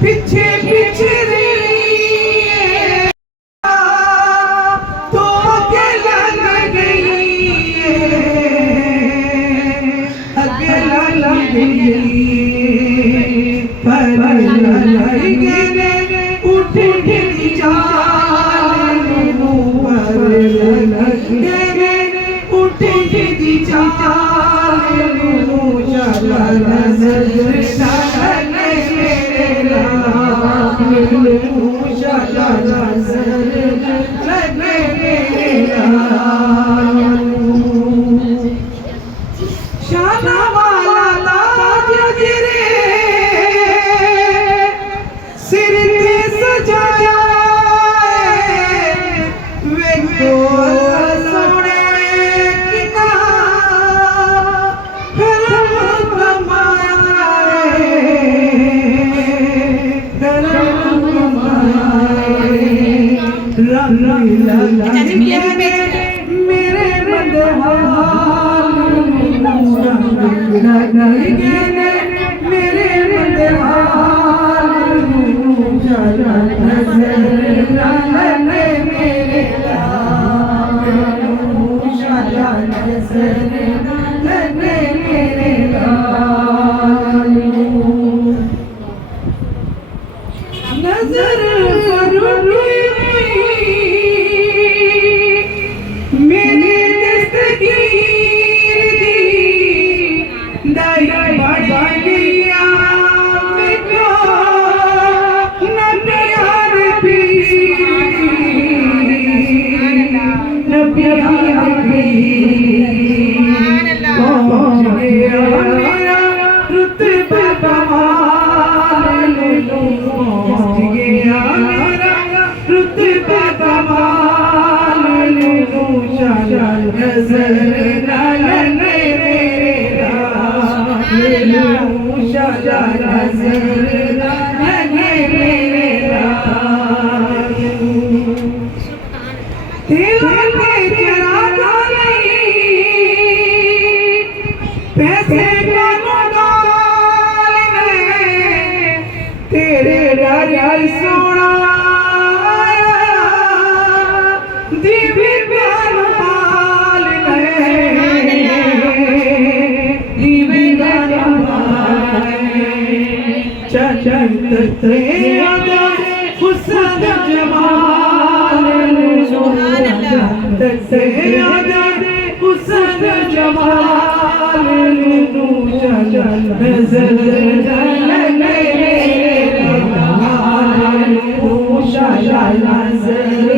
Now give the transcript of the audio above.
पीछे पीछे तो अकेला लग गई पर उठ गई चाल पर उठ गई चाल शाना वाला ताज गिरे सिर पे सजाया वे को सोने किना करम कमाया मेरे बदहाल मेरे बदहाल नजर मेरे दस्तगीर दी दाई बढ़ गया बेटा नबियार पीर नबियार पीर पहुंच गया मेरा रुतबा कमाल पहुंच गया मेरा रुतबा कमाल नजर पैसे का मगाल तेरे डर सोना दिव्य प्यार पाल चंद हुस्न जमाल हुस्न जमाल नजर